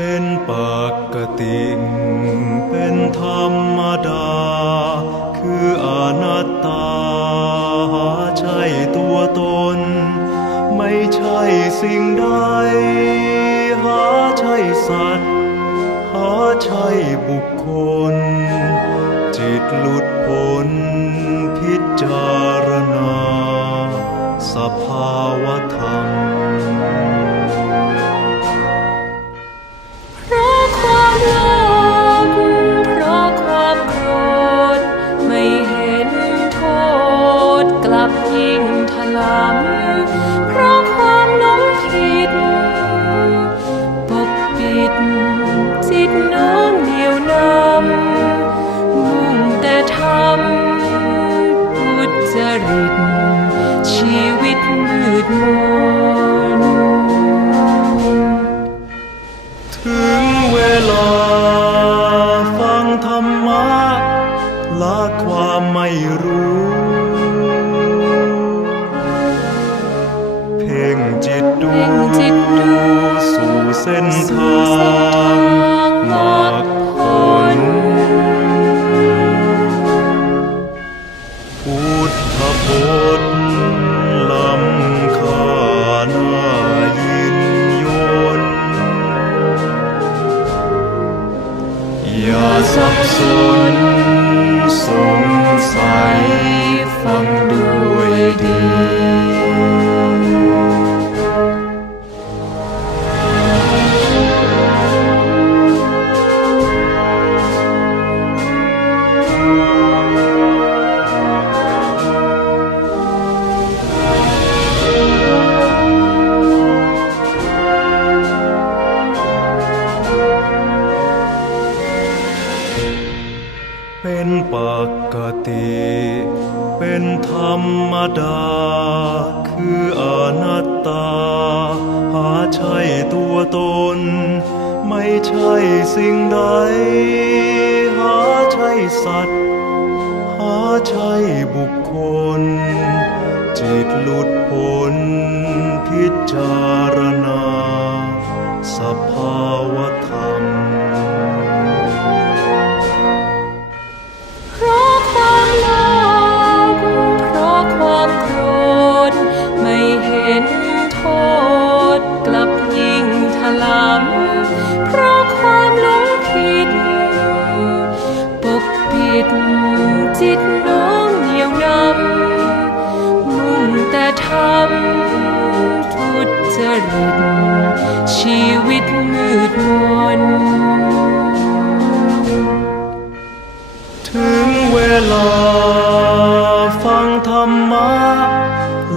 เป็นปกติเป็นธรรมดา คืออนัตตาใช่ตัวตน ไม่ใช่สิ่งใด หาใช่สัตว์ หาใช่บุคคล จิตหลุดพ้นพิจารณา สภาวธรรม Hmm. สุนสงสัย ติ เป็นธรรมดา คืออนัตตา หาใช่ตัวตน ไม่ใช่สิ่งใด หาใช่สัตว์ หาใช่บุคคล จิตหลุดพ้นพิจารณา สภาวธรรม จริตชีวิตมืดมน ถึงเวลาฟังธรรมะ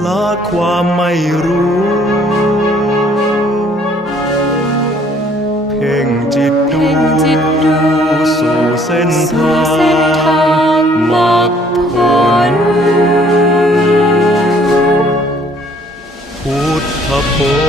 ละความไม่รู้ เพ่งจิตดูสู่เส้นทางมมรรรรคคผผลลพุทธพจ